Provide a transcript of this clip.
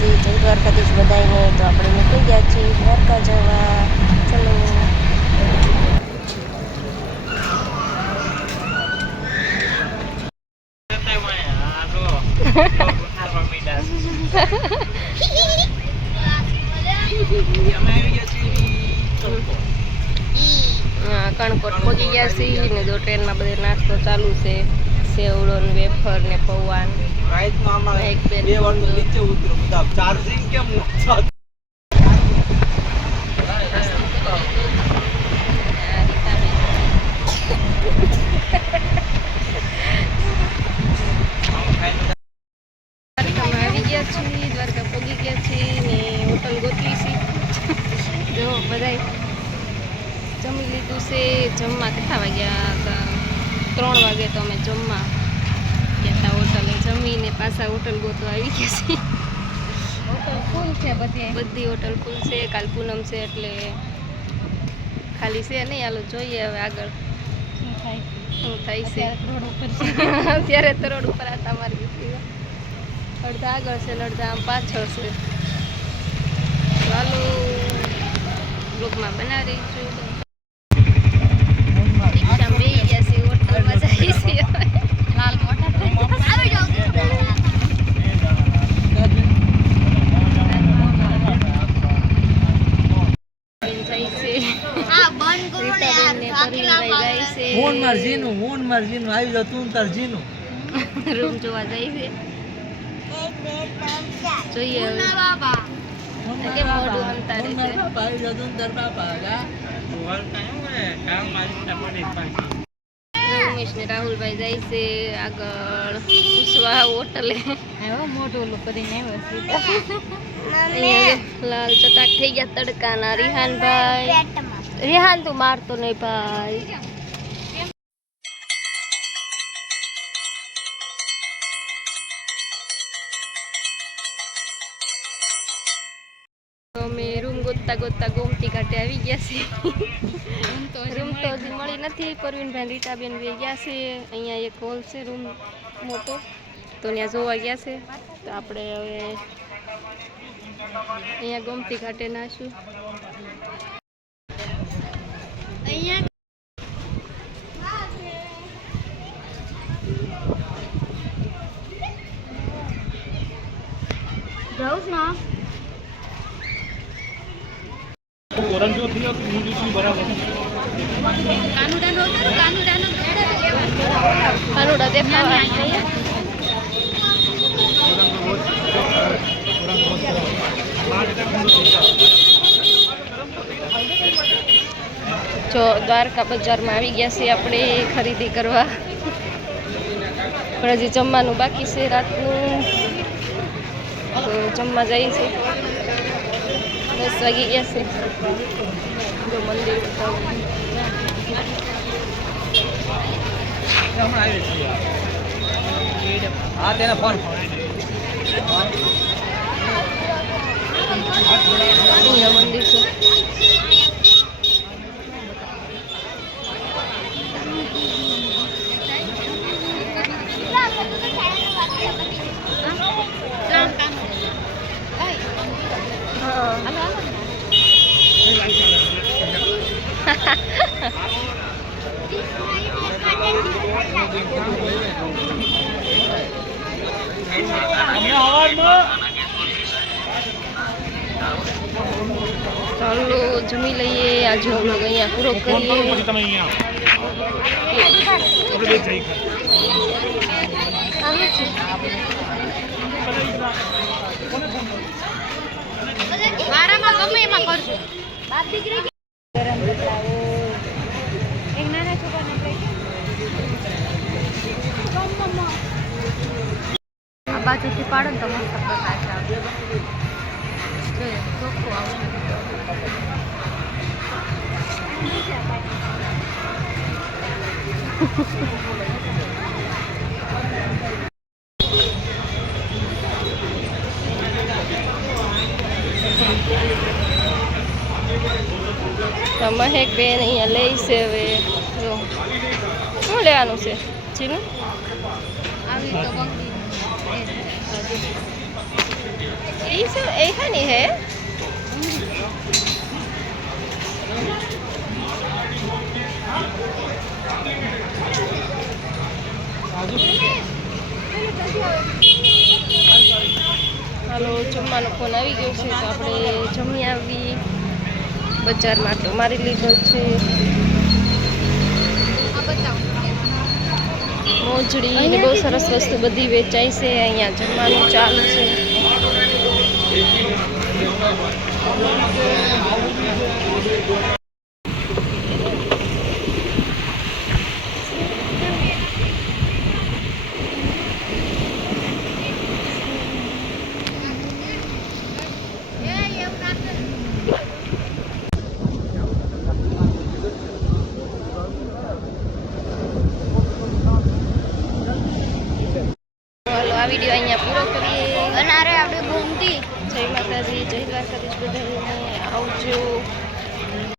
માતાજી, જય દ્વારકાધીશ બધાને। તો આપણે નીકળી ગયા છીએ દ્વારકા જવા। ચલો કણકોટ પહોંચી ગયા છીએ ને જો ટ્રેનમાં બધે નાસ્તો ચાલુ છે, સેવડો ને વેફર ને પૌવા એક બે નીચે ઉતરો બધા ચાર્જિંગ કેમ આવી ગયા છીએ, દ્વારકા પહોંચી ગયા છીએ ને હોટલ ગોતવી છે। જો બધા જમી લીધું છે। જમવા કેટલા વાગ્યા હતા? 3 વાગે તો અમે જમવા ગયા હતા હોટલે। જમીને પાછા હોટલ ગોતવા આવી ગયા છીએ। હોટલ ફૂલ છે, બધી હોટલ ફૂલ છે। કાલ પૂનમ છે એટલે ખાલી છે નહીં। હાલો જોઈએ હવે આગળ શું થાય છે। અત્યારે તો રોડ ઉપર આટા મારી ગઈ, અડધા આગળ છે ને અડધા આમ પાછળ છે। ચાલો બ્લોગમાં બનાવી રહીશું। રૂમ જોવા જાય છે, જોઈએ હવે કેમ મોઢું અંતારે છે। રમેશ ને રાહુલભાઈ જાય છે આગળ પૂછવા હોટલે। મોઢું ઓલું કરીને આવ્યો, લાલ ચટાક થઈ ગયા તડકાના। રિહાનભાઈ, રિહાન તું મારતો નહીં ભાઈ। અમે રૂમ ગોતતા ગોતતા ગોમતી ઘાટે આવી ગયા છીએ। રૂમ તો હજી મળી નથી। પરવીનભાઈ રીટાબેન બી ગયા છે। અહીંયા એક હોલ છે રૂમ મોટો, તો ત્યાં જોવા ગયા છે। તો આપણે હવે અહીંયા ગોમતી ઘાટે નાશું। અહીંયા જાઉં ના ઓરંજો થયો કે મ્યુઝિક બરાબર કાનુડાનો કાનુડા દેખાવા જો દ્વારકા બજારમાં આવી ગયા છીએ આપણે ખરીદી કરવા, પણ હજી જમવાનું બાકી છે રાતનું। તો જમવા જઈએ છીએ, 10 વાગી ગયા છે। જો મંદિર મંદિર છે। ચાલો જમી લઈએ, આજે વ્લોગ અહીંયા પૂરો કરીએ। આ બાજુથી પાડો ને તો મસ્ત પ્રકાશ આવે, ચોખ્ખું આવશે। તો મહેક બેન અહીંયા લઈ છે। હવે જો શું લેવાનું છે? જીનું આવી તો ये है नहीं है હાલો જમવાનો ફોન આવી ગયો છે તો આપણે જમી આવી બજારમાં તો મારી લીધો છે મોજડી ને બહુ સરસ વસ્તુ બધી વેચાય છે અહીંયા જમવાનું ચાલુ છે આ વિડીયો અહીંયા પૂરો કરીએ અને આપણે ઘૂમતી જય માતાજી જય દ્વારકાધીશ બધાને આવજો.